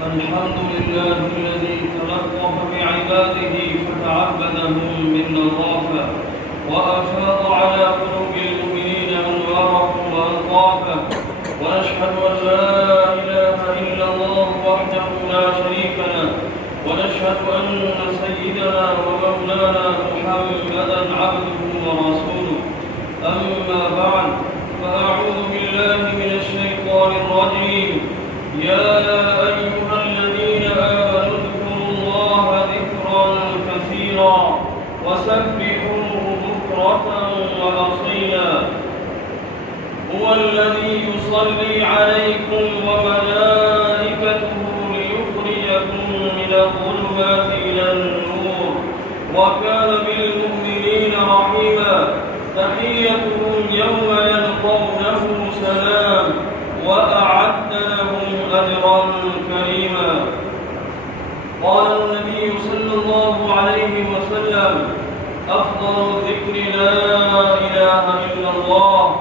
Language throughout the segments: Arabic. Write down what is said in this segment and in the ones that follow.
الحمد لله الذي تلطف بعباده فتعبدهم بالنظافة وأفاض على قلوب المؤمنين أنواره وألطافه، ونشهد أن لا إله إلا الله وحده لا شريك له، ونشهد أن سيدنا ومولانا محمدا عبده ورسوله. أما بعد، فأعوذ بالله من الشيطان الرجيم. يا أيها الذين آمنوا اذكروا الله ذكرا كثيرا وسبحوه بكرة وأصيلا. هو الذي يصلي عليكم وملائكته ليخرجكم من الظلمات إلى النور، وكان بالمؤمنين رحيما. تحيتهم يوم يلقونه سلام، وأعد لهم أجرا كريما. قال النبي صلى الله عليه وسلم: أفضل الذكر لا إله إلا الله،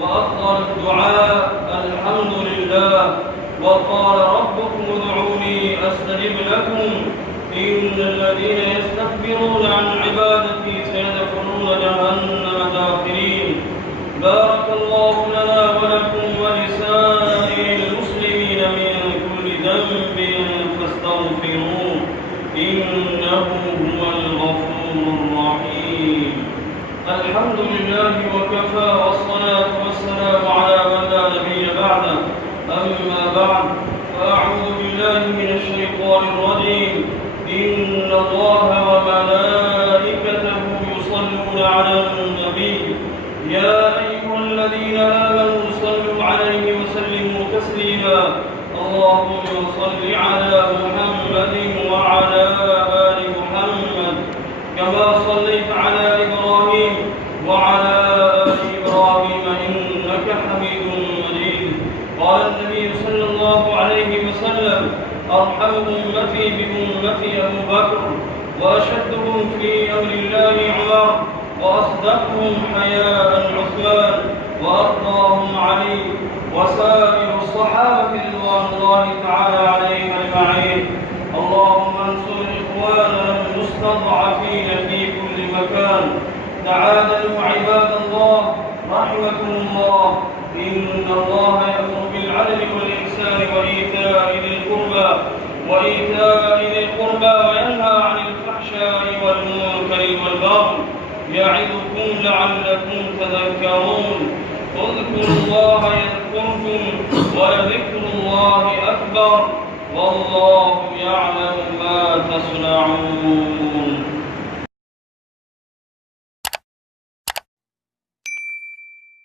وأفضل الدعاء الحمد لله. وقال ربكم ادعوني أستجب لكم، إن الذين يستكبرون عن عبادتي سيدخلون جهنم داخرين. بارك الله لنا ولكم ولسائر المسلمين من كل ذنب فاستغفروه، إنه هو الغفور الرحيم. الحمد لله وكفى، والصلاة والسلام على من لا نبي بعده. أما بعد، فأعوذ بالله من الشيطان الرجيم. إن الله وملائكته يصلون على النبي، يا أيها الذين آمنوا صلوا عليه وسلموا تسليما. اللهم صل على محمد وعلى آل محمد كما صليت على إبراهيم وعلى آل إبراهيم إنك حميد مجيد. قال النبي صلى الله عليه وسلم: أرحم أمتي بأمتي أبو بكر، وأشدهم في أمر الله عمر، وأصدقهم حياء عثمان، وأرضاهم علي، وسائر الصحابة رضوان الله تعالى عليهم أجمعين. اللهم انصر إخواننا المستضعفين في كل مكان. تعادلوا عباد الله رحمكم الله. إن الله يأمر بالعدل والإحسان وإيتاء ذي القربى وينهى عن الفحشاء والمنكر والبغي، يعظكم لعلكم تذكرون. اذكروا الله يذكركم، ولذكر الله أكبر، والله يعلم ما تصنعون.